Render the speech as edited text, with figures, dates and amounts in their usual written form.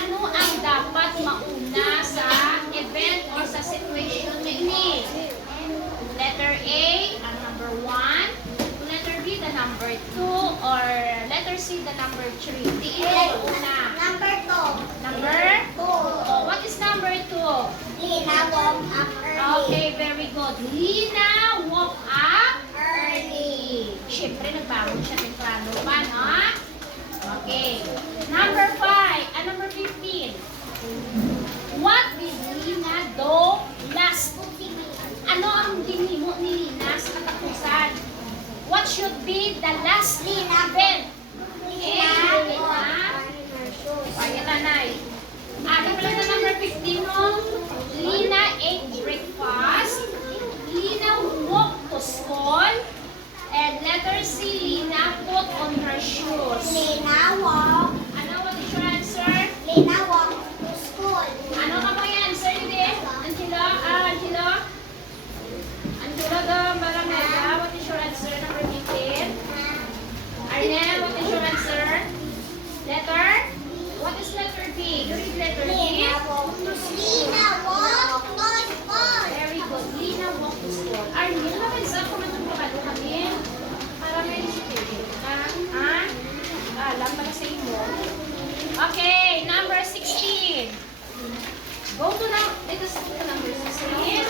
Ano ang dapat mauna sa event or sa situation na ini? Letter A, ang number 1. Letter B, the number 2. Or letter C, the number 3. Diin mo una. Number 2. Number? 2. Oh, what is number 2? Lina woke up early. Okay, very good. Lina woke up Early. Siyempre, nagbangon siya temprano pa, no? Okay. Number 5. Number 15. What did Lina do last? Ano ang dinimo ni Lina sa katapusan? What should be the last event? Lina Lina. woke her shoes. Ayan, nanay. Ano pala na number 15, no? Lina ate breakfast. Lina walked to school. And letter C, Lina put on her shoes. Lina woke. Ano, what is your answer? Lina woke to school. Ano ka mo yung answer, hindi? Angela? Angela? Angela the Marameda, what is your answer? Number 15? Arnel, what is your answer? Letter? What is letter B? You read letter B? Lina woke to school. Lina woke to school. Very good. Lina walk to school. Arnel, napansa ko matutulad kami. Para may disipin. Ha? Alam pala sa imo. Okay, number 16. Go to number 16.